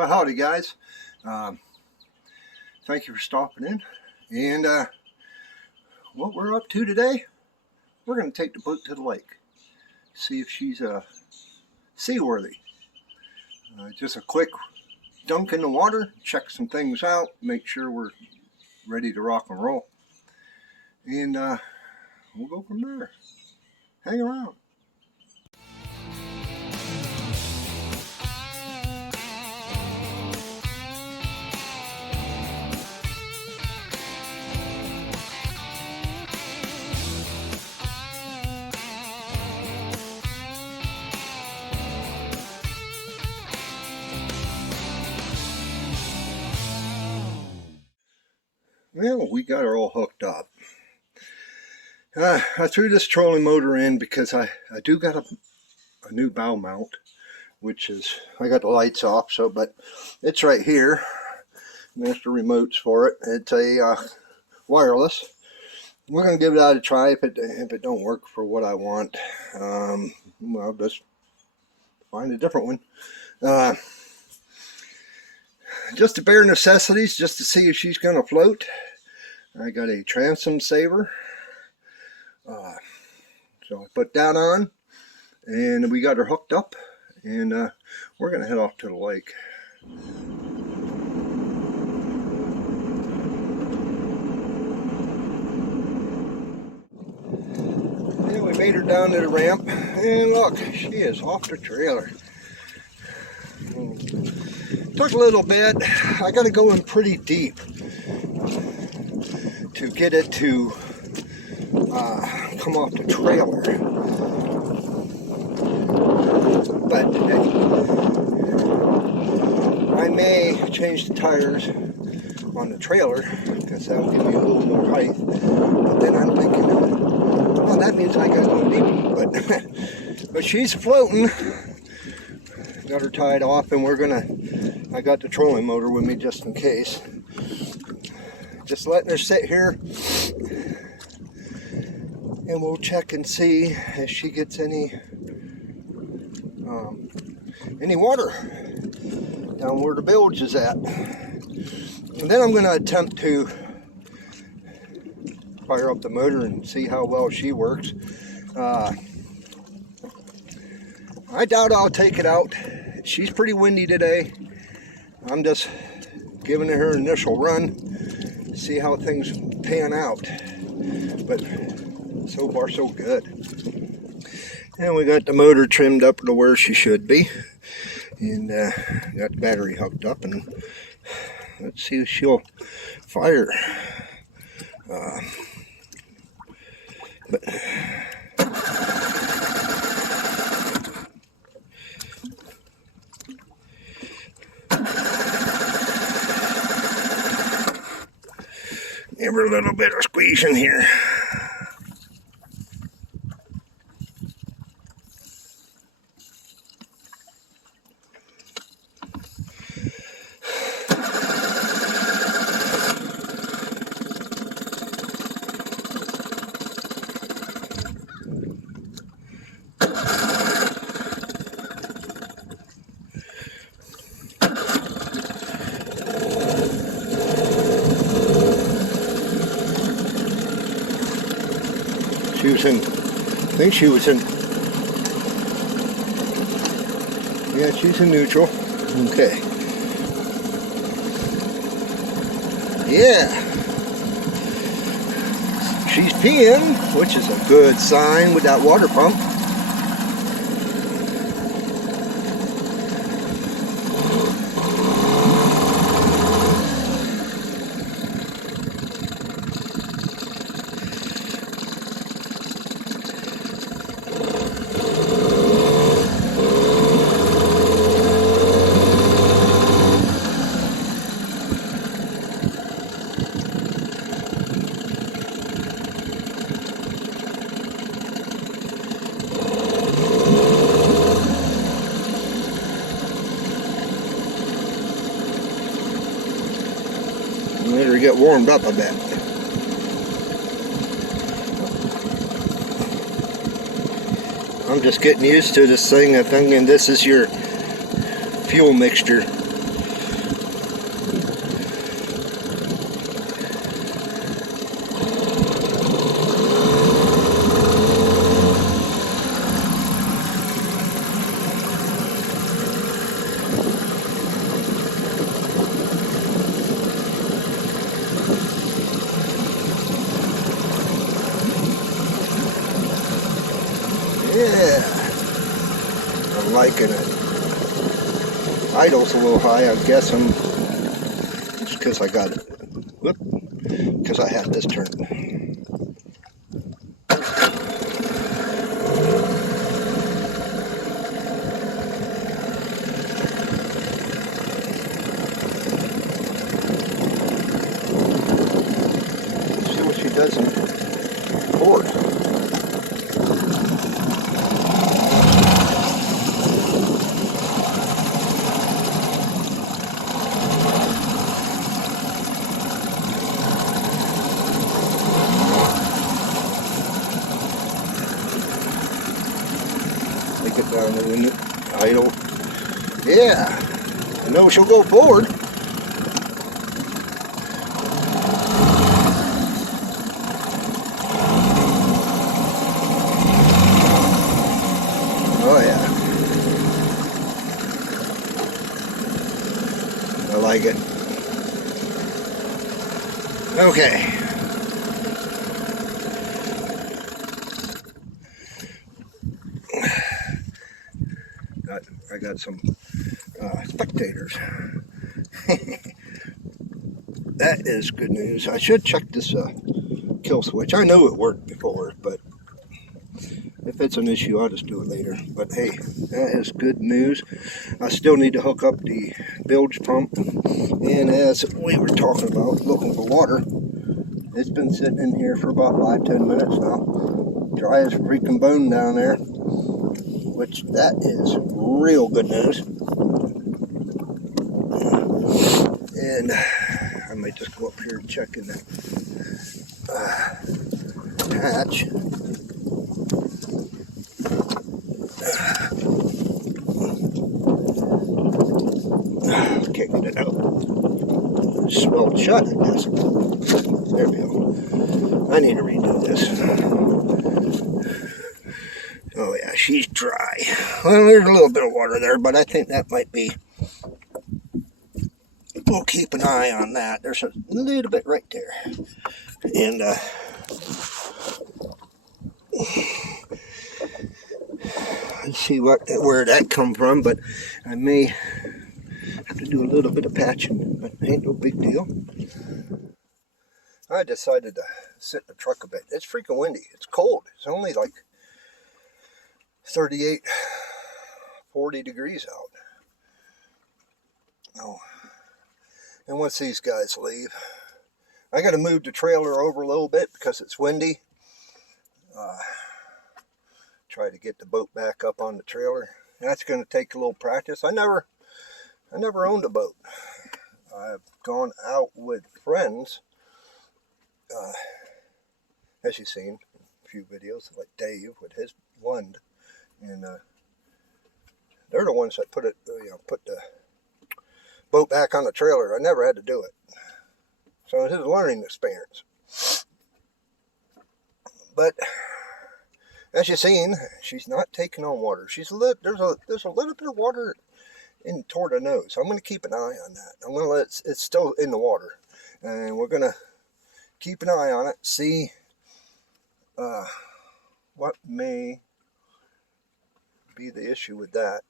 Well, howdy guys. Thank you for stopping in. And what we're up to today, we're going to take the boat to the lake. See if she's seaworthy. Just a quick dunk in the water, check some things out, make sure we're ready to rock and roll. And we'll go from there. Hang around. Well, we got her all hooked up. I threw this trolling motor in because I do got a new bow mount, which is, I got the lights off, but it's right here. There's the remotes for it. It's a wireless. We're going to give it a try. If it don't work for what I want, well, just find a different one. Just the bare necessities, just to see if she's going to float. I got a transom saver. So I put that on, and we got her hooked up, and we're going to head off to the lake. And we made her down to the ramp, and look, she is off the trailer. Took a little bit. I got to go in pretty deep to get it to come off the trailer. But I may change the tires on the trailer because that will give me a little more height. But then I'm thinking, well, that means I got to go deep. But she's floating. Got her tied off, and I got the trolling motor with me just in case. Just letting her sit here, and we'll check and see if she gets any water down where the bilge is at. And then I'm going to attempt to fire up the motor and see how well she works. I doubt I'll take it out. She's pretty windy today. I'm just giving it her initial run, see how things pan out. But so far so good. And we got the motor trimmed up to where she should be, and got the battery hooked up, and let's see if she'll fire. Give her a little bit of squeeze in here. She was in, I think she was in, yeah, she's in neutral. Okay. Yeah. She's peeing, which is a good sign with that water pump. Let her get warmed up a bit. I'm just getting used to this thing. I'm thinking this is your fuel mixture. looking at idle's a little high. I guess I'm just because I got it. Whoop, because I had this turned. See what she does in board. Take it down to the idle. Yeah, I know she'll go forward. Oh yeah, I like it. Okay. I got some spectators. That is good news. I should check this kill switch. I know it worked before, but if it's an issue, I'll just do it later. But hey, that is good news. I still need to hook up the bilge pump. And as we were talking about looking for water, it's been sitting in here for about 5-10 minutes now. Dry as a freaking bone down there. Which that is real good news. And I might just go up here and check in that hatch. Can't get it out. Smelled shut, I guess. There we go. I need to redo this. Oh yeah, she's dry. Well, there's a little bit of water there, but I think that might be... We'll keep an eye on that. There's a little bit right there. And, let's see where that come from, but I may have to do a little bit of patching, but ain't no big deal. I decided to sit in the truck a bit. It's freaking windy. It's cold. It's only like 38, 40 degrees out. Oh. And once these guys leave, I got to move the trailer over a little bit because it's windy. Try to get the boat back up on the trailer. That's going to take a little practice. I never owned a boat. I've gone out with friends, as you've seen a few videos, like Dave with his Lund. And they're the ones that put the boat back on the trailer. I never had to do it, so it is a learning experience. But as you've seen, she's not taking on water. There's a little bit of water in toward her nose. I'm going to keep an eye on that. I'm going to let it's still in the water, and we're going to keep an eye on it. See what may be the issue with that.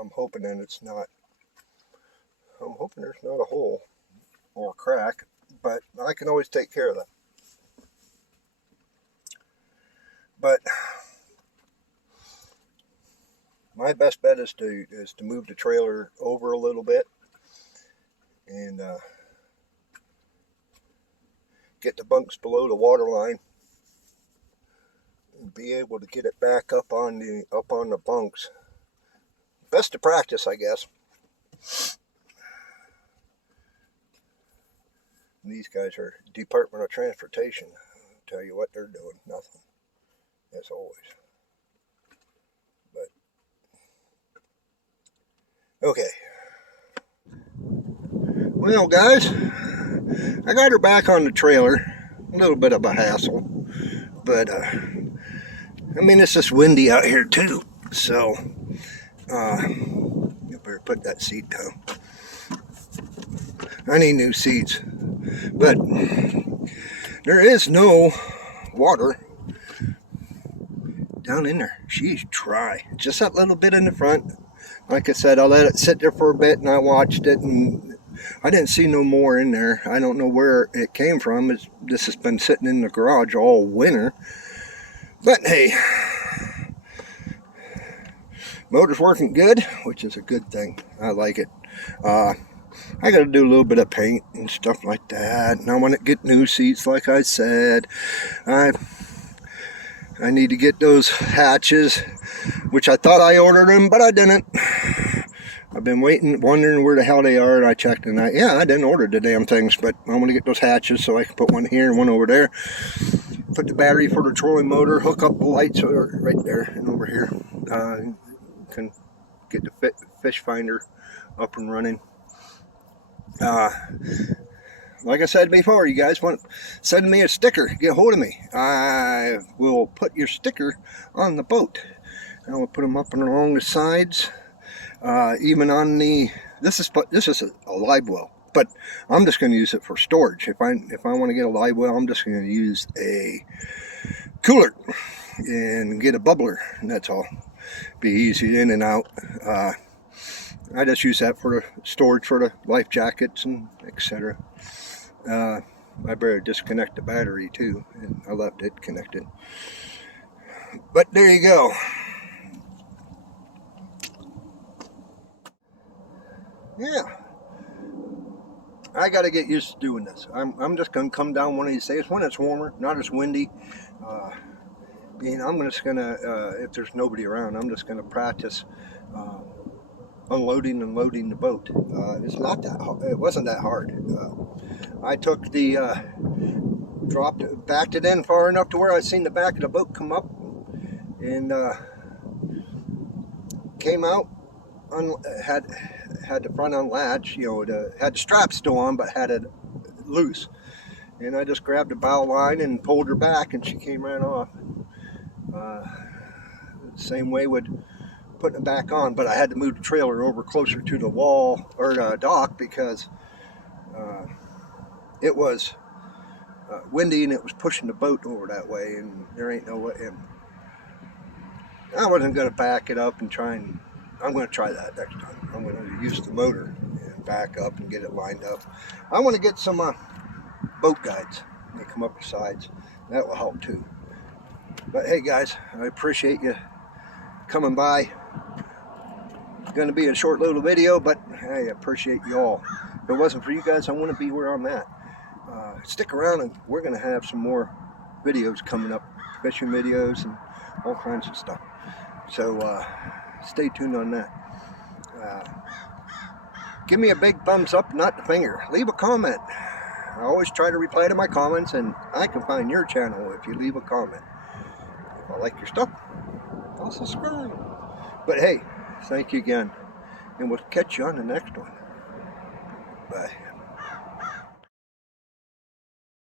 I'm hoping that it's not. I'm hoping there's not a hole or a crack, but I can always take care of that. But my best bet is to move the trailer over a little bit and get the bunks below the water line and be able to get it back up on the bunks. Best to practice, I guess. These guys are Department of Transportation. I'll tell you what they're doing. Nothing. As always. But okay. Well, guys, I got her back on the trailer. A little bit of a hassle, but I mean, it's just windy out here too, so you better put that seat down. I need new seats, but there is no water down in there. She's dry. Just that little bit in the front. Like I said, I let it sit there for a bit and I watched it, and I didn't see no more in there. I don't know where it came from. This has been sitting in the garage all winter. But hey, motor's working good, which is a good thing. I like it. I got to do a little bit of paint and stuff like that. And I want to get new seats, like I said. I need to get those hatches, which I thought I ordered them, but I didn't. I've been waiting, wondering where the hell they are, and I checked, and I didn't order the damn things, but I want to get those hatches so I can put one here and one over there. Put the battery for the trolling motor, hook up the lights right there and over here. Can get the fish finder up and running. Like I said before, you guys want to send me a sticker, get a hold of me. I will put your sticker on the boat. I will put them up and along the sides, even on the. This is a live well, but I'm just going to use it for storage. If I want to get a live well, I'm just going to use a cooler and get a bubbler, and that's all. Be easy in and out. I just use that for the storage for the life jackets and etc. I better disconnect the battery too, and I left it connected. But there you go. Yeah, I got to get used to doing this. I'm just gonna come down one of these days when it's warmer, not as windy. I'm just gonna if there's nobody around, I'm just gonna practice unloading and loading the boat. It's not that hard. It wasn't that hard. I took the backed it in far enough to where I seen the back of the boat come up, and came out. Had the front unlatched, had the strap still on, but had it loose. And I just grabbed the bow line and pulled her back, and she came right off. Same way with putting it back on, but I had to move the trailer over closer to the wall or the dock because it was windy and it was pushing the boat over that way, and there ain't no way. And I wasn't going to back it up and I'm going to try that next time. I'm going to use the motor and back up and get it lined up. I want to get some boat guides. They come up the sides. That will help too. But hey guys, I appreciate you coming by. It's going to be a short little video, but hey, I appreciate you all. If it wasn't for you guys, I wouldn't be where I'm at. Stick around, and we're going to have some more videos coming up, fishing videos and all kinds of stuff. So stay tuned on that. Give me a big thumbs up, not the finger. Leave a comment. I always try to reply to my comments, and I can find your channel if you leave a comment. If I like your stuff, I'll subscribe. But hey, thank you again, and we'll catch you on the next one. Bye.